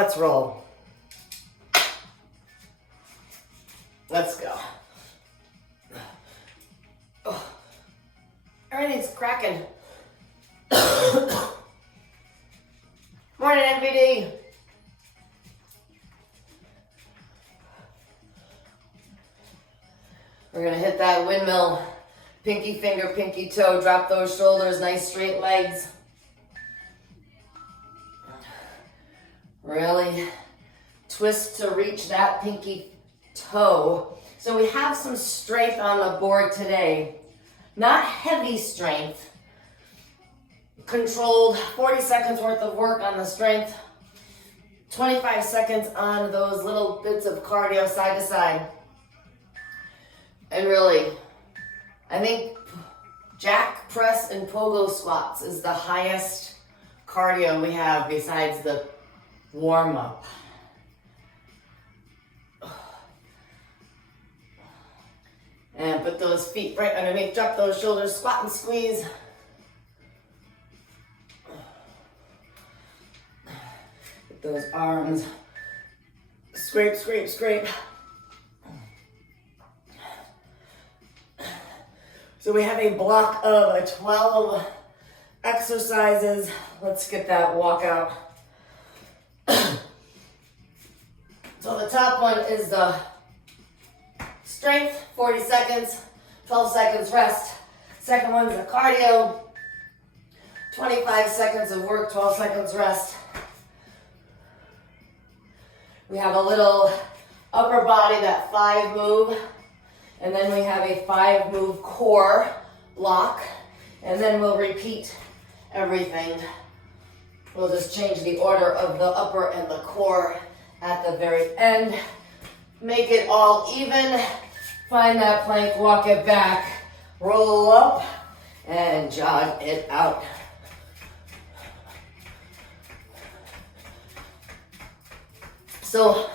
Let's roll. Let's go. Oh. Everything's cracking. Morning, NVD. We're gonna hit that windmill. Pinky finger, pinky toe. Drop those shoulders. Nice straight legs. Really twist to reach that pinky toe. So we have some strength on the board today. Not heavy strength. Controlled 40 seconds worth of work on the strength. 25 seconds on those little bits of cardio side to side. And really, I think jack press and pogo squats is the highest cardio we have besides the warm up. And put those feet right underneath, drop those shoulders, squat and squeeze. Get those arms, scrape, scrape, scrape. So we have a block of 12 exercises. Let's get that walk out. So the top one is the strength, 40 seconds, 12 seconds rest. Second one's the cardio, 25 seconds of work, 12 seconds rest. We have a little upper body, that 5 move, and then we have a 5 move core block, and then we'll repeat everything. We'll just change the order of the upper and the core at the very end. Make it all even. Find that plank, walk it back, roll up, and jog it out. So,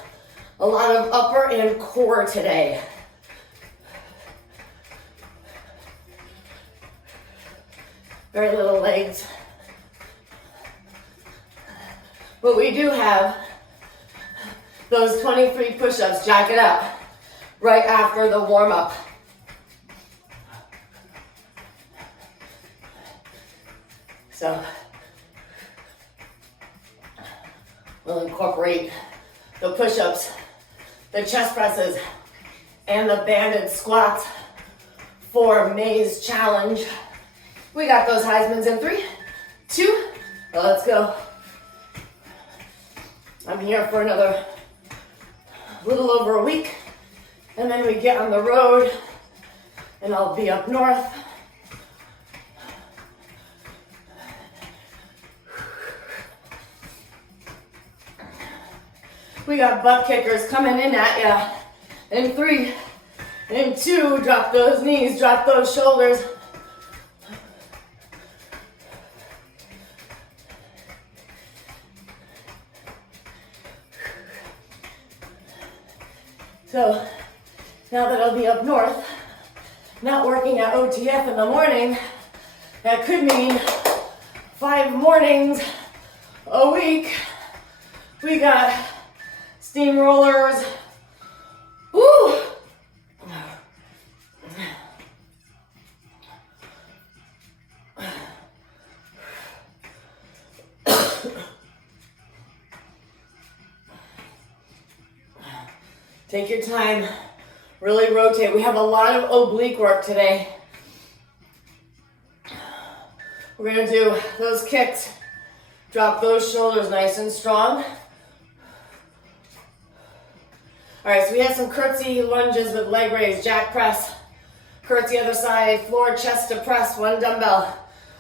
a lot of upper and core today. Very little legs. But we do have those 23 push-ups, jack it up, right after the warm-up. So, we'll incorporate the push-ups, the chest presses, and the banded squats for Maze Challenge. We got those Heismans in 3, 2, let's go. I'm here for another little over a week, and then we get on the road, and I'll be up north. We got butt kickers coming in at ya. In 3, in 2, drop those knees, drop those shoulders. So now that I'll be up north, not working at OTF in the morning, that could mean 5 mornings a week. We got steamrollers. Woo! Take your time, really rotate. We have a lot of oblique work today. We're gonna do those kicks. Drop those shoulders nice and strong. All right, so we have some curtsy lunges with leg raise, jack press, curtsy other side, floor chest to press, 1 dumbbell,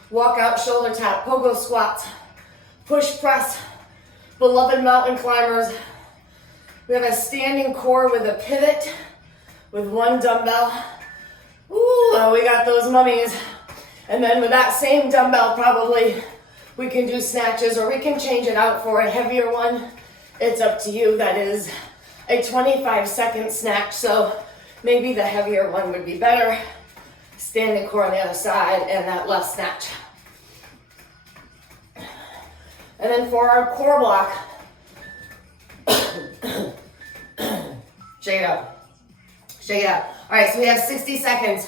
walk out shoulder tap, pogo squats, push press, beloved mountain climbers. We have a standing core with a pivot with 1 dumbbell. Ooh, we got those mummies. And then with that same dumbbell, probably we can do snatches, or we can change it out for a heavier one. It's up to you. That is a 25-second snatch, so maybe the heavier one would be better. Standing core on the other side and that left snatch. And then for our core block, Shake it up. Shake it up. All right, so we have 60 seconds,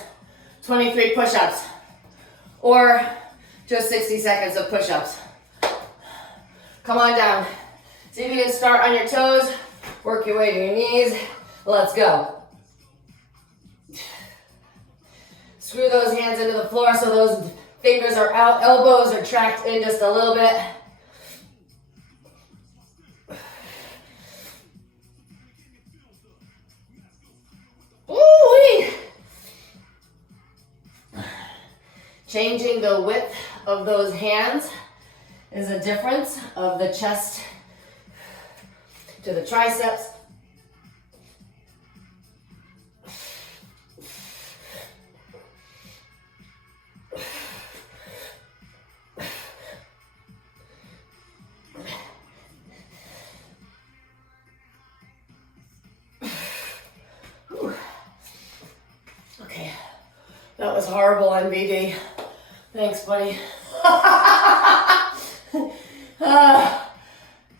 23 push-ups, or just 60 seconds of push-ups. Come on down. See if you can start on your toes, work your way to your knees. Let's go. Screw those hands into the floor so those fingers are out, elbows are tracked in just a little bit. Ooh-wee. Changing the width of those hands is a difference of the chest to the triceps. Okay, that was horrible on BD. Thanks, buddy.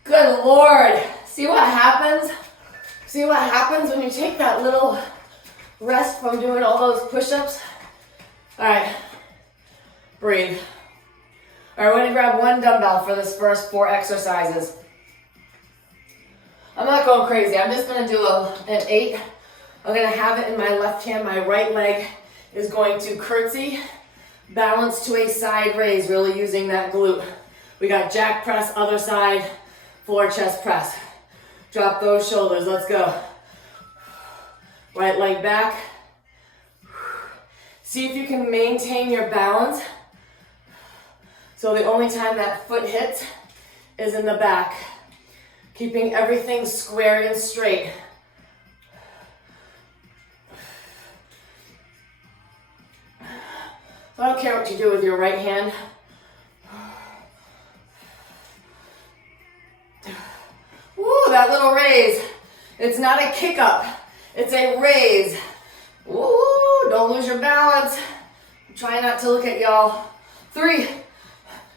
Good Lord. See what happens? See what happens when you take that little rest from doing all those push-ups? All right, breathe. All right, we're gonna grab one dumbbell for this first 4 exercises. I'm not going crazy. I'm just gonna do an 8. I'm gonna have it in my left hand. My right leg is going to curtsy, balance to a side raise, really using that glute. We got jack press, other side, floor chest press. Drop those shoulders, let's go. Right leg back. See if you can maintain your balance. So the only time that foot hits is in the back. Keeping everything squared and straight. So I don't care what you do with your right hand. Woo, that little raise. It's not a kick up, it's a raise. Woo, don't lose your balance. Try not to look at y'all. 3,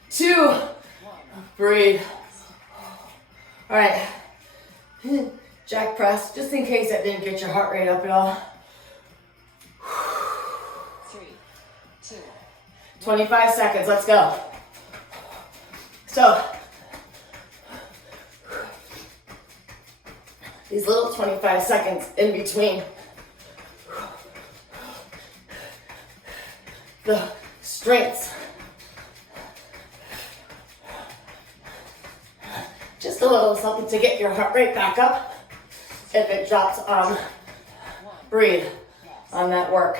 2, breathe. All right, jack press, just in case that didn't get your heart rate up at all. 3, 2, 25 seconds, let's go. So, these little 25 seconds in between the strengths. Just a little something to get your heart rate back up. If it drops, breathe on that work.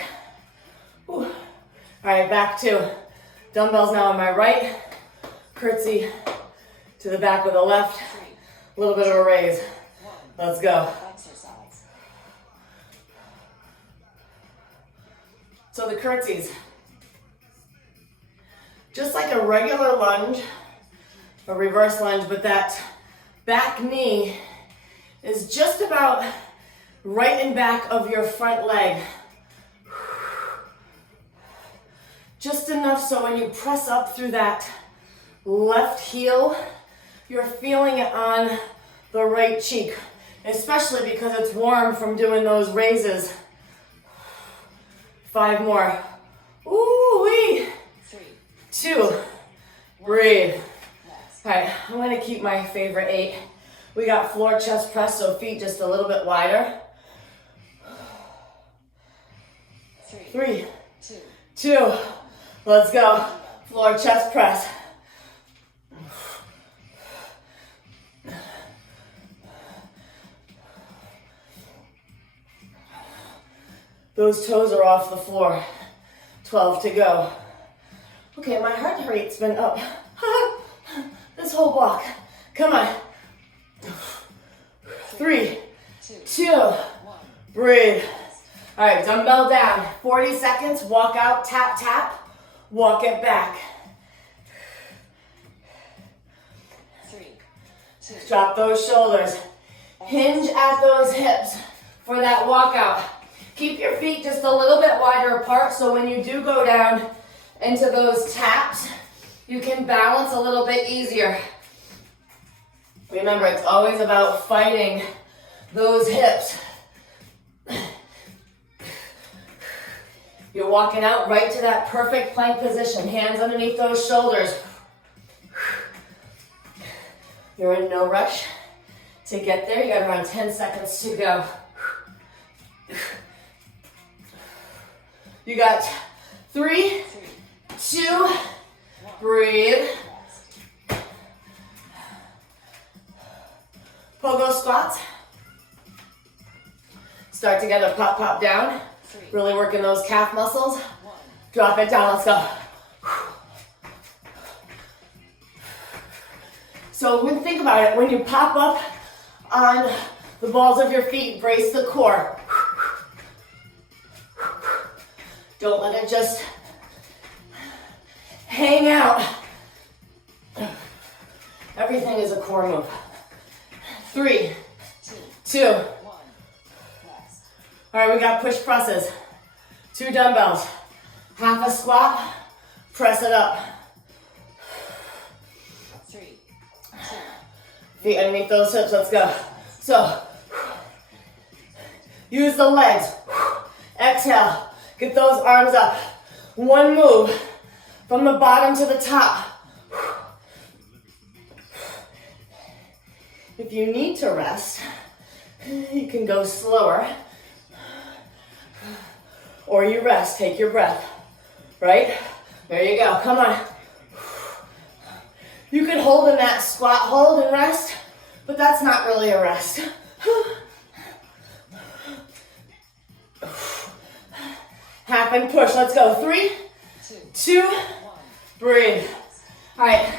Whew. All right, back to dumbbells now on my right. Curtsy to the back with the left. A little bit of a raise. Let's go. exercise. So the curtsies, just like a regular lunge, a reverse lunge, but that back knee is just about right in back of your front leg. Just enough so when you press up through that left heel, you're feeling it on the right cheek, especially because it's warm from doing those raises. 5 more. Ooh-wee. 3, 2, breathe. All right, I'm gonna keep my favorite 8. We got floor chest press, so feet just a little bit wider. 3, 2, let's go. Floor chest press. Those toes are off the floor. 12 to go. Okay, my heart rate's been up this whole block. Come on. 3, 2, breathe. All right, dumbbell down. 40 seconds, walk out, tap, tap, walk it back. 3, 2, Drop those shoulders. Hinge at those hips for that walkout. Keep your feet just a little bit wider apart so when you do go down into those taps, you can balance a little bit easier. Remember, it's always about fighting those hips You're walking out right to that perfect plank position. Hands underneath those shoulders. You're in no rush to get there. You got around 10 seconds to go. You got 3, 2, breathe. Pogo squats. Start together, pop, pop down. Really working those calf muscles. Drop it down, let's go. So think about it, when you pop up on the balls of your feet, brace the core. Don't let it just hang out. Everything is a core move. 3, 2. All right, we got push presses. 2 dumbbells. Half a squat, press it up. 3, 2. Feet underneath those hips, let's go. So, use the legs. Exhale, get those arms up. One move from the bottom to the top. If you need to rest, you can go slower. Or you rest, take your breath, right? There you go, come on. You can hold in that squat hold and rest, but that's not really a rest. Half and push, let's go. 3, 2, breathe. All right,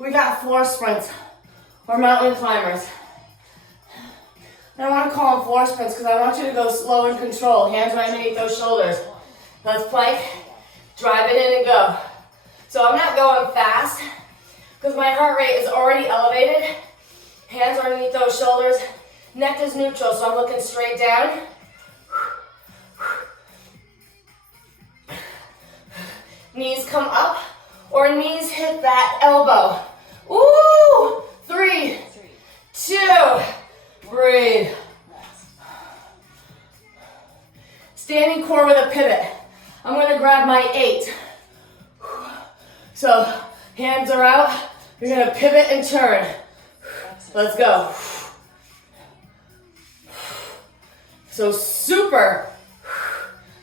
we got floor sprints or mountain climbers. I don't want to call them floor sprints because I want you to go slow and control. Hands right underneath those shoulders. Let's plank, drive it in and go. So I'm not going fast because my heart rate is already elevated. Hands are underneath those shoulders. Neck is neutral, so I'm looking straight down. Knees come up or knees hit that elbow. Ooh! 3, 2, breathe. Standing core with a pivot. I'm gonna grab my 8. So, hands are out. You're gonna pivot and turn. Let's go. So super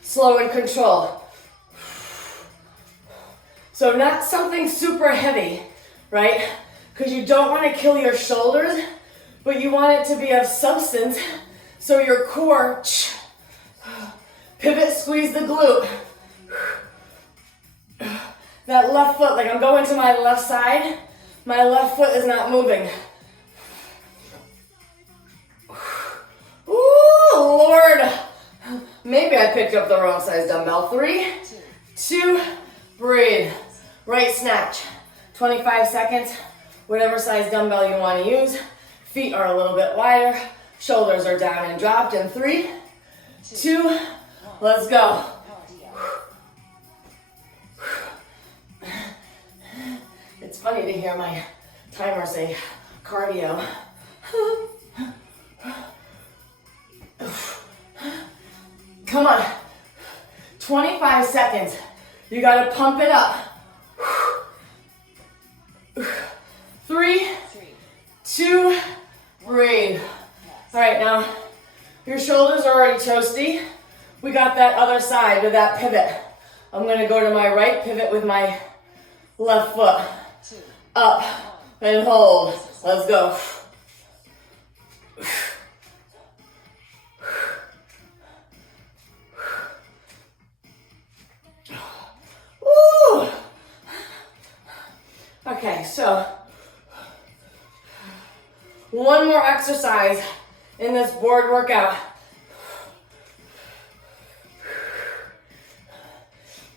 slow and control. So not something super heavy, right? Because you don't want to kill your shoulders, but you want it to be of substance. So your core, pivot, squeeze the glute. That left foot, like I'm going to my left side, my left foot is not moving. Ooh, Lord. Maybe I picked up the wrong size dumbbell. 3, 2, breathe. Right snatch. 25 seconds. Whatever size dumbbell you want to use. Feet are a little bit wider. Shoulders are down and dropped. In 3, 2, let's go. It's funny to hear my timer say cardio. Come on. 25 seconds. You gotta pump it up. 3, 2, breathe. All right, now your shoulders are already toasty. We got that other side with that pivot. I'm gonna go to my right, pivot with my left foot. Up and hold. Let's go. Woo! Okay, so one more exercise in this board workout.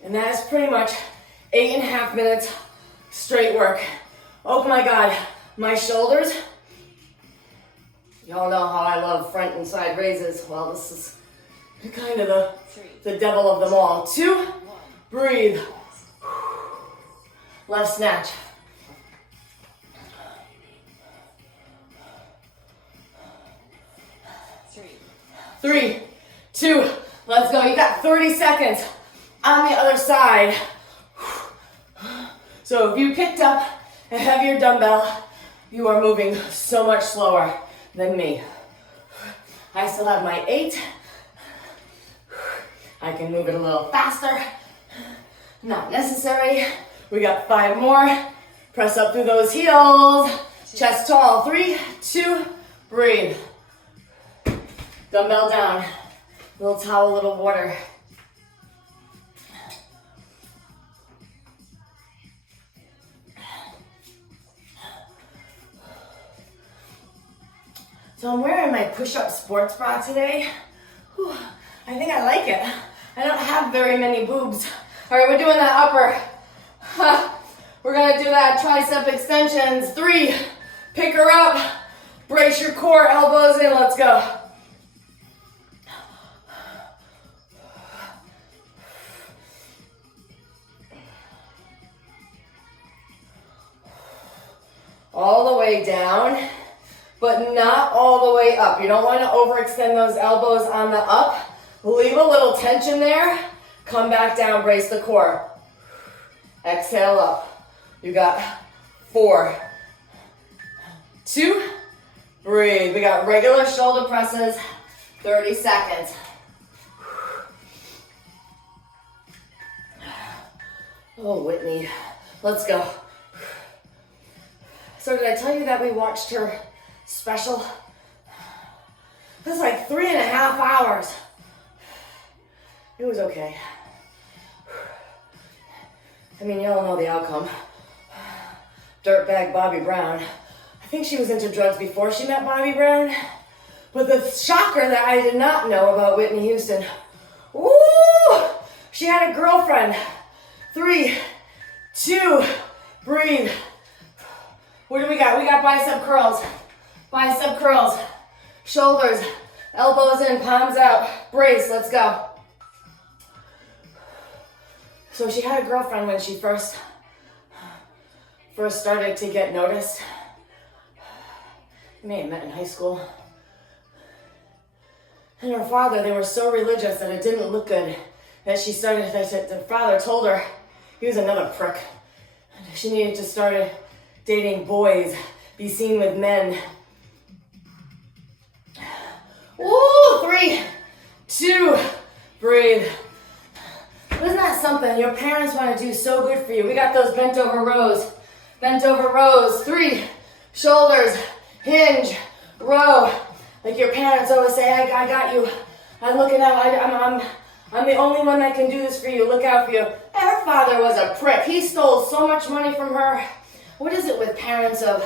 And that is pretty much 8.5 minutes straight work. Oh my God, my shoulders. Y'all know how I love front and side raises. Well, this is kind of the devil of them all. 2, breathe. Left snatch. 3, 2, let's go. You got 30 seconds. On the other side. So if you picked up a heavier dumbbell, you are moving so much slower than me. I still have my 8. I can move it a little faster. Not necessary. We got 5 more. Press up through those heels. Chest tall. 3, 2, breathe. Dumbbell down. Little towel, little water. So I'm wearing my push-up sports bra today. Whew, I think I like it. I don't have very many boobs. All right, we're doing that upper. We're gonna do that tricep extensions. 3, pick her up. Brace your core, elbows in, let's go. All the way down, but not all the way up. You don't want to overextend those elbows on the up. Leave a little tension there. Come back down, brace the core. Exhale up. You got 4, 2, breathe. We got regular shoulder presses, 30 seconds. Oh, Whitney, let's go. So did I tell you that we watched her special? It was like 3.5 hours. It was okay. I mean, y'all know the outcome. Dirtbag Bobby Brown. I think she was into drugs before she met Bobby Brown. But the shocker that I did not know about Whitney Houston. Ooh! She had a girlfriend. 3, 2, breathe. What do we got? We got bicep curls. Bicep curls. Shoulders. Elbows in, palms out. Brace, let's go. So she had a girlfriend when she first started to get noticed. They may have met in high school. And her father, they were so religious that it didn't look good. That the father told her he was another prick. She needed to start dating boys, be seen with men. Ooh, 3, 2, breathe. Isn't that something? Your parents want to do so good for you. We got those bent over rows. Bent over rows. 3, shoulders, hinge, row. Like your parents always say, I got you. I'm looking out. I'm the only one that can do this for you. Look out for you. Her father was a prick. He stole so much money from her. What is it with parents of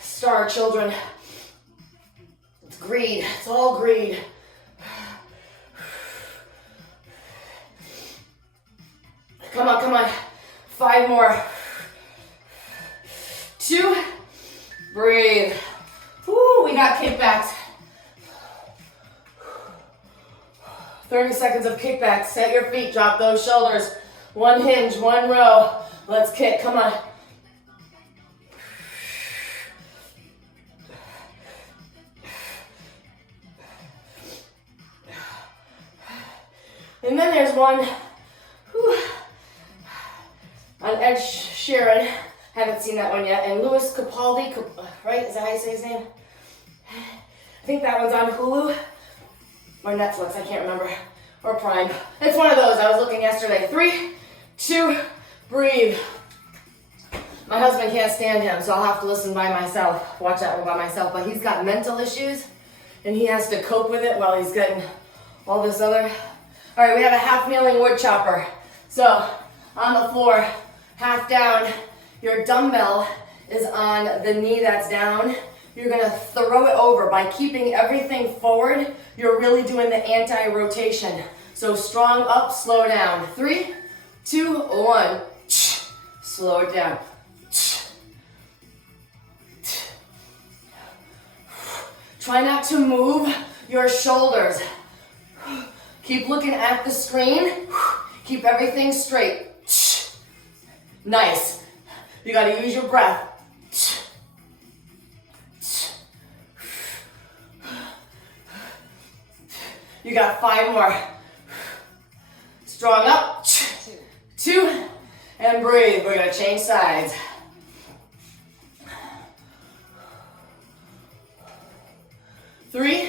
star children? It's greed. It's all greed. Come on, come on. 5 more. 2, breathe. Woo, we got kickbacks. 30 seconds of kickbacks. Set your feet, drop those shoulders. 1 hinge, 1 row. Let's kick, come on. And then there's one on Ed Sheeran. Haven't seen that one yet. And Louis Capaldi, right? Is that how you say his name? I think that one's on Hulu or Netflix, I can't remember. Or Prime. It's one of those. I was looking yesterday. 3, 2, breathe. My husband can't stand him, so I'll have to listen by myself. Watch that one by myself. But he's got mental issues, and he has to cope with it while he's getting all this other. All right, we have a half kneeling wood chopper. So on the floor, half down. Your dumbbell is on the knee that's down. You're gonna throw it over. By keeping everything forward, you're really doing the anti-rotation. So strong up, slow down. 3, 2, 1. Slow it down. Try not to move your shoulders. Keep looking at the screen. Keep everything straight. Nice. You gotta use your breath. You got 5 more. Strong up. 2, 2, and breathe. We're gonna change sides. 3,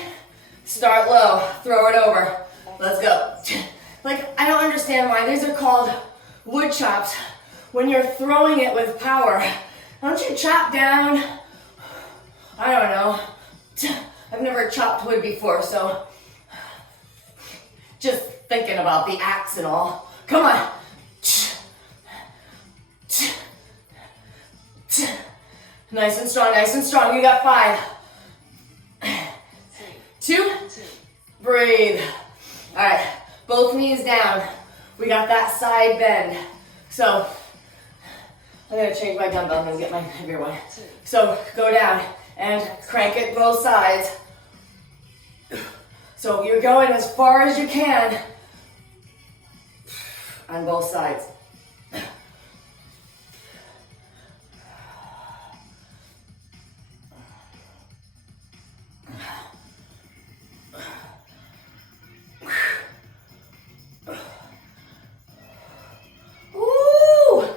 start low, throw it over. Let's go. Like, I don't understand why these are called wood chops when you're throwing it with power. Don't you chop down? I don't know. I've never chopped wood before, so just thinking about the axe and all. Come on. Nice and strong, nice and strong. You got 5. 2, breathe. All right, both knees down. We got that side bend. So I'm gonna change my dumbbell. I'm gonna get my heavier one. So go down and crank it both sides. So you're going as far as you can on both sides. Ooh,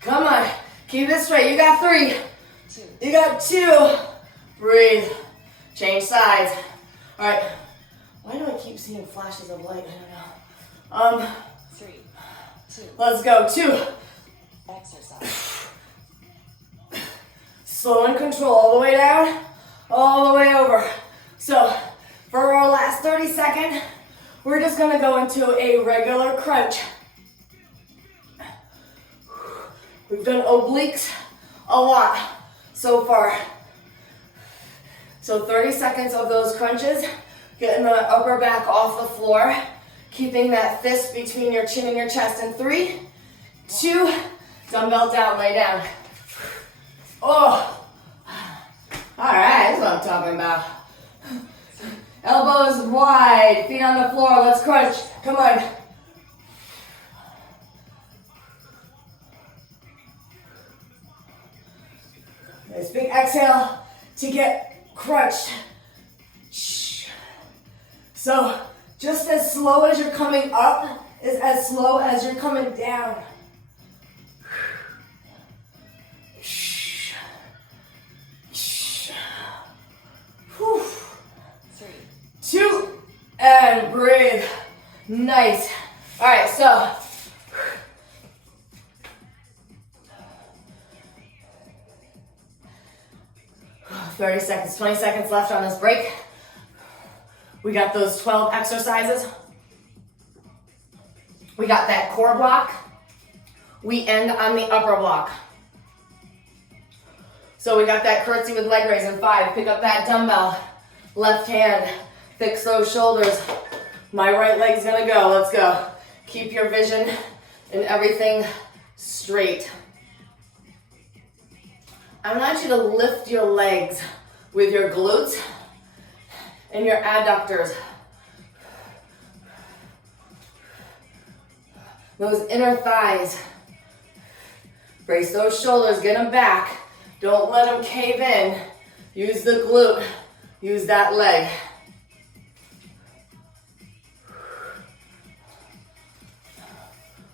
come on, keep it straight. You got 3. You got 2. Breathe. Change sides. All right. Why do I keep seeing flashes of light? I don't know. 3, 2. Let's go. 2. Exercise. Slow and control all the way down, all the way over. So for our last 30 seconds, we're just gonna go into a regular crunch. We've done obliques a lot so far. So 30 seconds of those crunches, getting the upper back off the floor, keeping that fist between your chin and your chest in 3, 2, dumbbell down, lay down. Oh, all right, that's what I'm talking about. Elbows wide, feet on the floor, let's crunch, come on. Nice big exhale to get crunched. So just as slow as you're coming up is as slow as you're coming down. 3, 2, and breathe. Nice. All right, so 30 seconds, 20 seconds left on this break. We got those 12 exercises. We got that core block. We end on the upper block. So we got that curtsy with leg raise in 5. Pick up that dumbbell. Left hand, fix those shoulders. My right leg's gonna go, let's go. Keep your vision and everything straight. I want you to lift your legs with your glutes and your adductors. Those inner thighs. Brace those shoulders, get them back. Don't let them cave in. Use the glute, use that leg.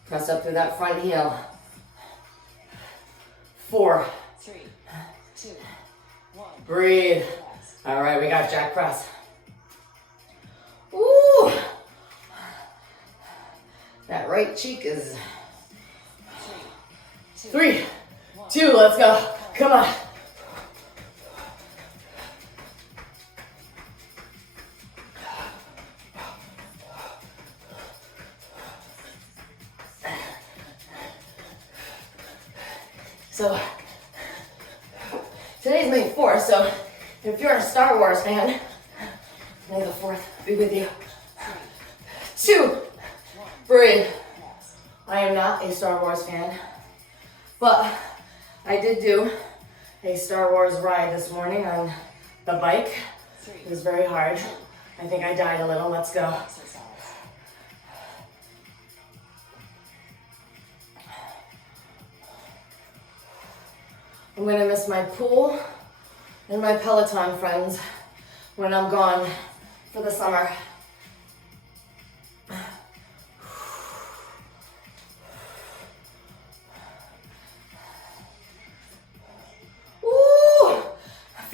Press up through that front heel. 4, 3, 2, 1. breathe. All right, we got jack press. Ooh, that right cheek is 3, 2, let's go. Come on. So, today's May 4th, so if you're a Star Wars fan, May the 4th be with you. 2, breathe. I am not a Star Wars fan, but I did do a Star Wars ride this morning on the bike. It was very hard. I think I died a little. Let's go. Exercise. I'm gonna miss my pool and my Peloton friends when I'm gone for the summer.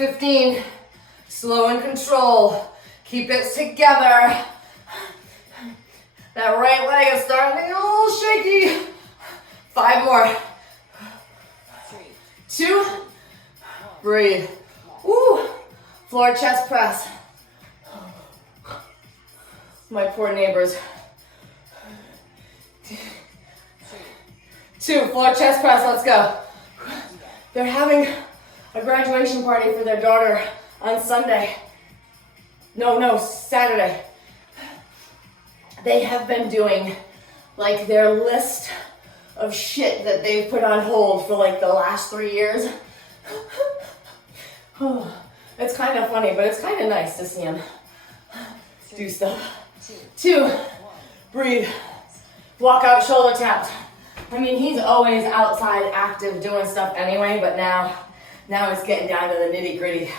15. Slow and control. Keep it together. That right leg is starting to get a little shaky. 5 more. 3, 2. Breathe. Woo. Floor chest press. My poor neighbors. 2. Floor chest press. Let's go. They're having a graduation party for their daughter on Sunday. No, Saturday. They have been doing like their list of shit that they've put on hold for like the last 3 years. It's kind of funny, but it's kind of nice to see him do stuff. 2, breathe. Walk out, shoulder taps. I mean, he's always outside active doing stuff anyway, but now it's getting down to the nitty gritty.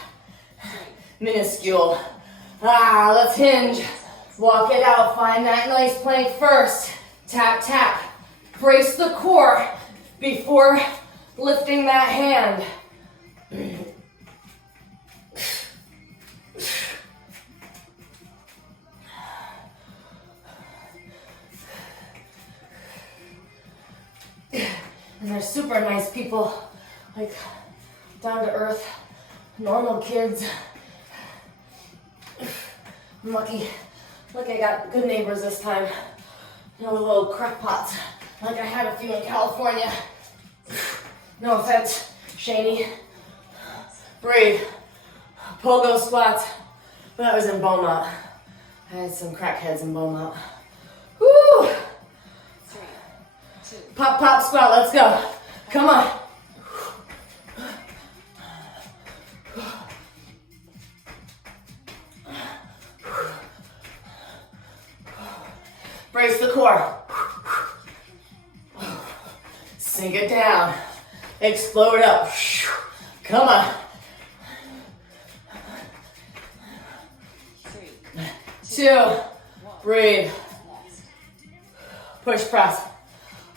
Minuscule. Let's hinge. Walk it out, find that nice plank first. Tap, tap. Brace the core before lifting that hand. And they're super nice people, like down to earth, normal kids. I'm lucky I got good neighbors this time. No little crackpots like I had a few in California. No offense, Shaney. Breathe. Pogo squats. That was in Beaumont. I had some crackheads in Beaumont. Woo! 3, 2, Pop, pop, squat, let's go. Come on. Brace the core. Sink it down. Explode up. Come on. 3, 2. Breathe. next. Push press.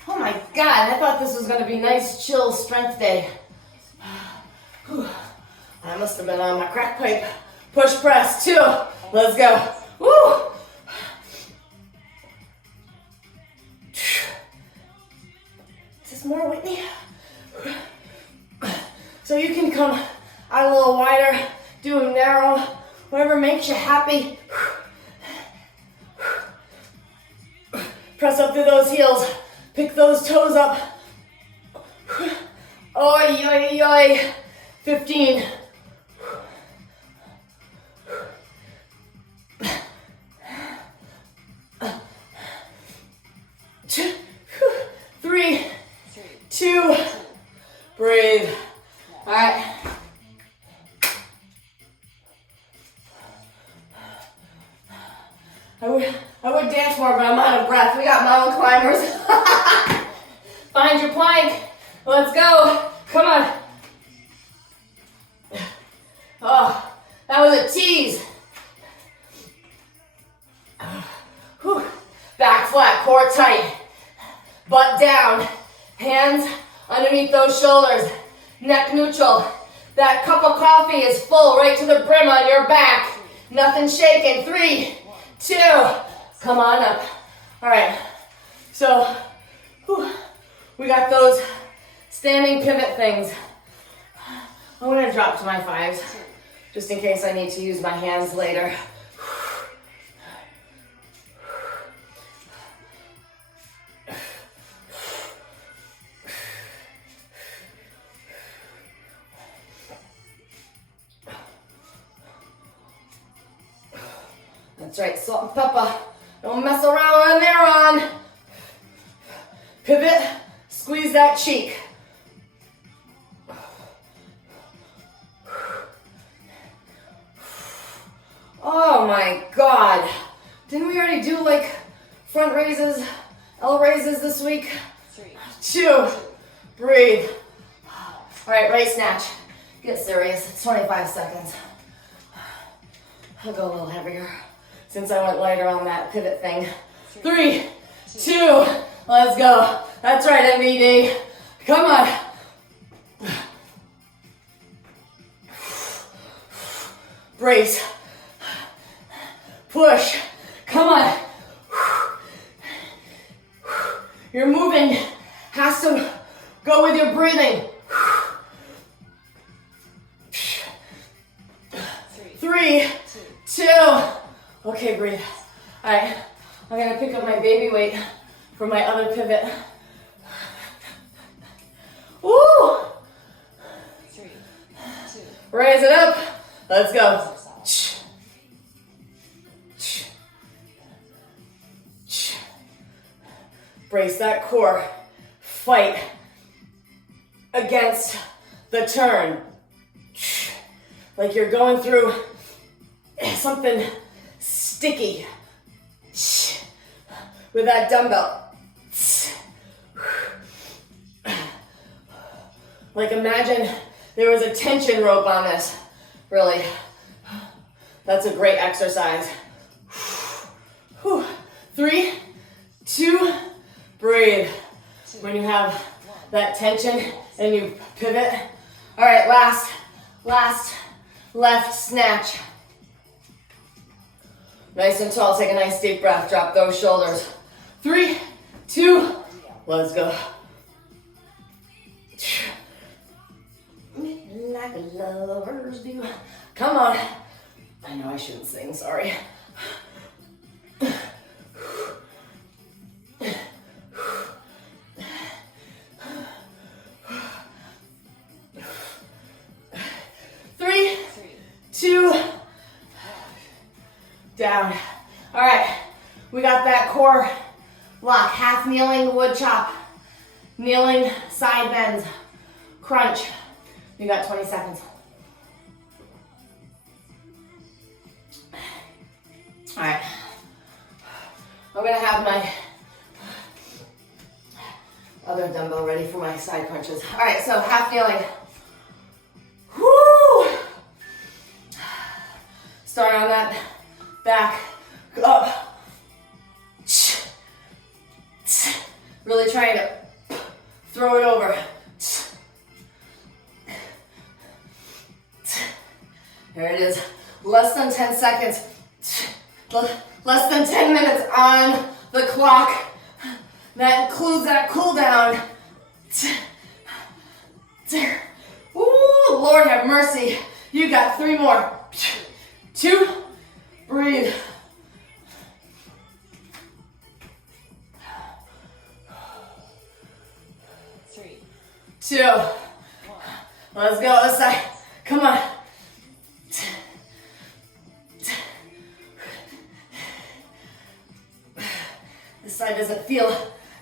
Oh my God, I thought this was gonna be nice, chill strength day. Whew. I must have been on my crack pipe. Push press, 2. Let's go. Woo! Is this more, Whitney? So you can come out a little wider, do them narrow, whatever makes you happy. Press up through those heels. Pick those toes up. Oi, oi, oi. 15. 3, 2, breathe. All right. I would dance more, but I'm out of breath. We got mountain climbers. Find your plank. Let's go. Come on. Oh, that was a tease. Whew. Back flat, core tight. Butt down. Hands underneath those shoulders. Neck neutral. That cup of coffee is full right to the brim on your back. Nothing shaking. 3, 2. Come on up. All right. So, we got those standing pivot things. I'm going to drop to my 5s just in case I need to use my hands later. That's right, salt and pepper. Don't mess around when they're on. Pivot, squeeze that cheek. Oh my God. Didn't we already do like front raises, L raises this week? 3, 2, breathe. All right, right snatch. Get serious, it's 25 seconds. I'll go a little heavier since I went lighter on that pivot thing. 3, 2, let's go. That's right, MVD. Come on. brace, push, come on. Your movement has to go with your breathing. 3, 2. Okay, breathe. All right, I'm gonna pick up my baby weight for my other pivot. Woo! 3, 2. Raise it up. Let's go. Brace that core. Fight against the turn. Like you're going through something sticky with that dumbbell. Like imagine there was a tension rope on this. Really. That's a great exercise. 3, 2, breathe. When you have that tension and you pivot. All right, last left snatch. Nice and tall, take a nice deep breath, drop those shoulders. 3, 2, let's go. Like lovers do. Come on. I know I shouldn't sing, sorry. 3, 2, down. All right, we got that core lock. Half kneeling wood chop. Kneeling side bends. Crunch. You got 20 seconds. All right. I'm gonna have my other dumbbell ready for my side crunches. All right, so half kneeling. Woo! Start on that back, up. Really trying to throw it over. There it is. Less than 10 seconds. Less than 10 minutes on the clock. That includes that cool down. Ooh, Lord have mercy. You got 3 more. 2, breathe. 3, 2. Let's go this side. Come on. This side doesn't feel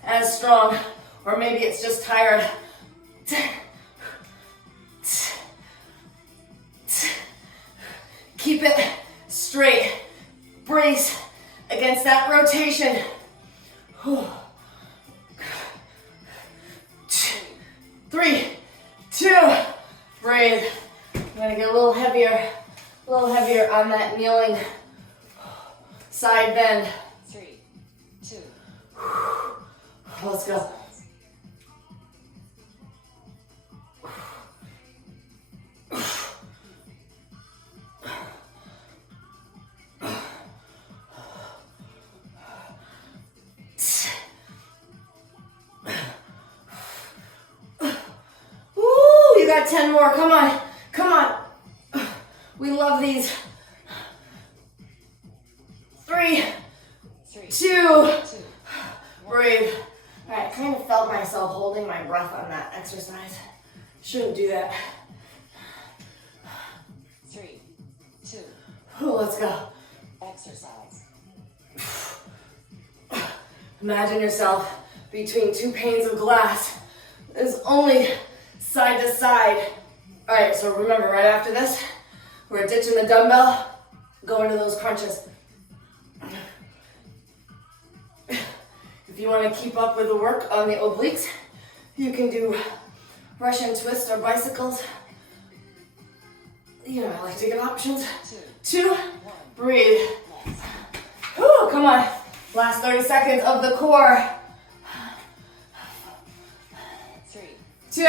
as strong, or maybe it's just tired. Keep it straight. Brace against that rotation. 3, 2, breathe. I'm gonna get a little heavier on that kneeling side bend. 3, 2. Let's go. Ooh, you got 10 more. Come on. Come on. We love these. 3, 2, breathe. All right, I kind of felt myself holding my breath on that exercise. Shouldn't do that. 3, 2. Ooh, let's go. Exercise. Imagine yourself between 2 panes of glass. It's only side to side. All right, so remember, right after this, we're ditching the dumbbell, going to those crunches. If you want to keep up with the work on the obliques, you can do Russian twists or bicycles. You know, I like to give options. 2, breathe. Whew, come on. Last 30 seconds of the core. 3. 2.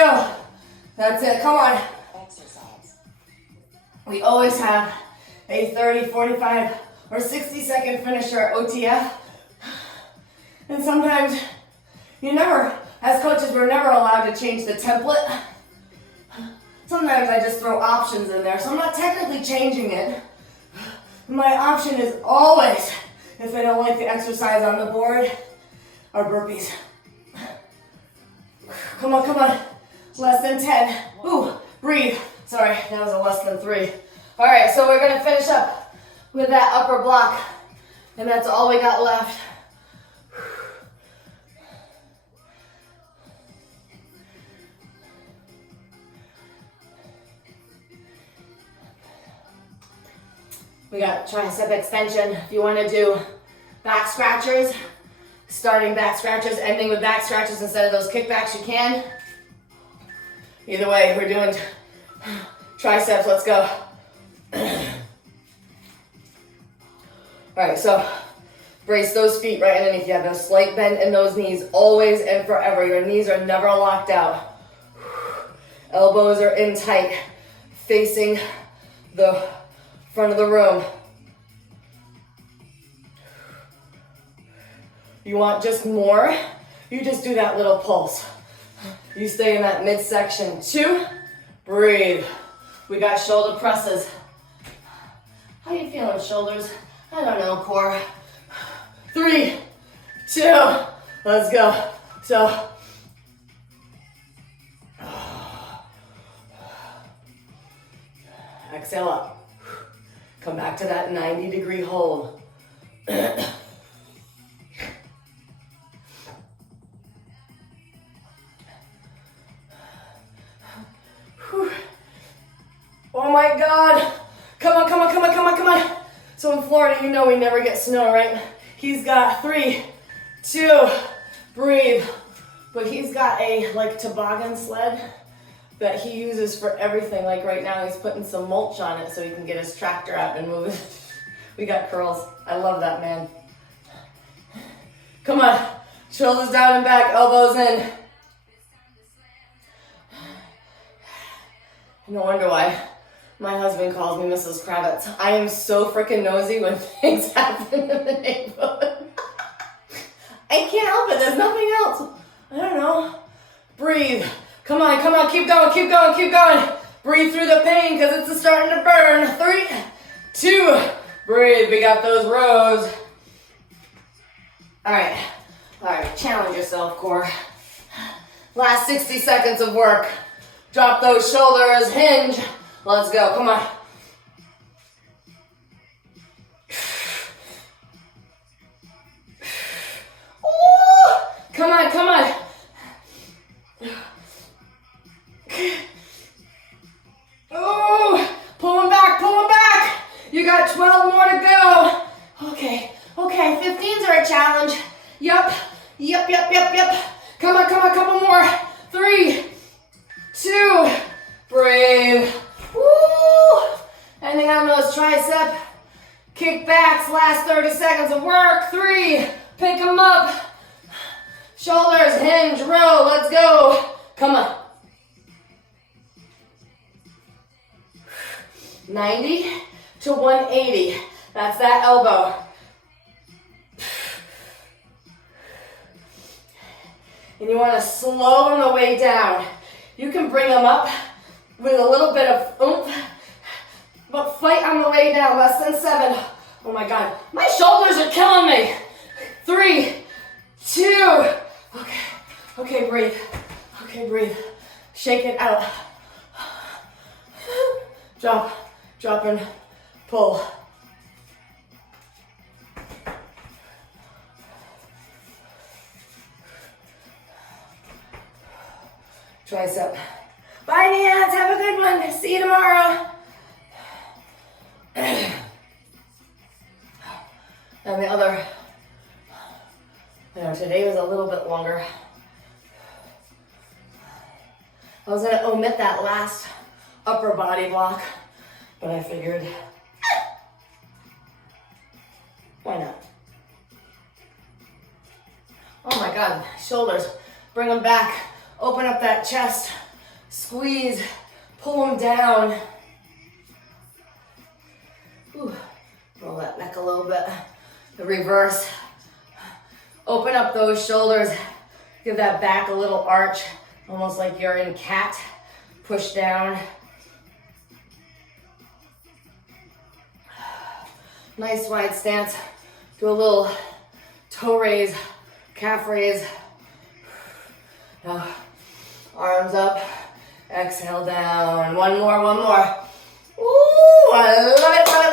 That's it. Come on. Exercise. We always have a 30, 45, or 60-second finisher, OTF. And sometimes as coaches, we're never allowed to change the template. Sometimes I just throw options in there, so I'm not technically changing it. My option is always, if I don't like the exercise on the board, are burpees. Come on, come on. Less than 10. Ooh, breathe. Sorry, that was a less than 3. All right, so we're gonna finish up with that upper block, and that's all we got left. We got tricep extension. If you want to do back scratchers, starting back scratchers, ending with back scratchers instead of those kickbacks, you can. Either way, we're doing triceps. Let's go. All right, so brace those feet right underneath. You have a slight bend in those knees, always and forever. Your knees are never locked out. Elbows are in tight, facing the front of the room. You want just more? You just do that little pulse. You stay in that midsection. 2, breathe. We got shoulder presses. How you feeling, shoulders? I don't know, core. 3, 2, let's go. So, exhale up. Come back to that 90-degree hold. Oh my God. Come on, come on, come on, come on, come on. So in Florida, you know we never get snow, right? He's got 3, 2, breathe. But he's got a like toboggan sled that he uses for everything. Like right now, he's putting some mulch on it so he can get his tractor out and move it. We got curls. I love that, man. Come on. Shoulders down and back, elbows in. No wonder why my husband calls me Mrs. Kravitz. I am so freaking nosy when things happen in the neighborhood. I can't help it. There's nothing else. I don't know. Breathe. Come on, come on. Keep going, keep going, keep going. Breathe through the pain because it's starting to burn. 3, 2, breathe. We got those rows. All right. All right. Challenge yourself, core. Last 60 seconds of work. Drop those shoulders, hinge. Let's go, come on. Ooh, come on, come on. Ooh, pull them back, pull them back. You got 12 more to go. Okay, 15s are a challenge. Yup. Come on, couple more. 3, 2, breathe. Woo! Ending on those tricep kickbacks. Last 30 seconds of work. 3, pick them up. Shoulders, hinge, row. Let's go. Come on. 90 to 180. That's that elbow. And you want to slow on the way down. You can bring them up with a little bit of oomph, but fight on the way down. Less than 7. Oh my God. My shoulders are killing me. 3, 2. Okay, breathe. Okay, breathe. Shake it out. Drop and pull. Tricep. Bye, Nance. Have a good one. See you tomorrow. And the other. Today was a little bit longer. I was going to omit that last upper body block, but I figured, why not? Oh my God, shoulders. Bring them back. Open up that chest. Squeeze. Pull them down. Ooh. Roll that neck a little bit. The reverse. Open up those shoulders. Give that back a little arch, almost like you're in cat. Push down. Nice wide stance. Do a little toe raise, calf raise. Now, arms up. Exhale down. One more, one more. Ooh, I love it, love it,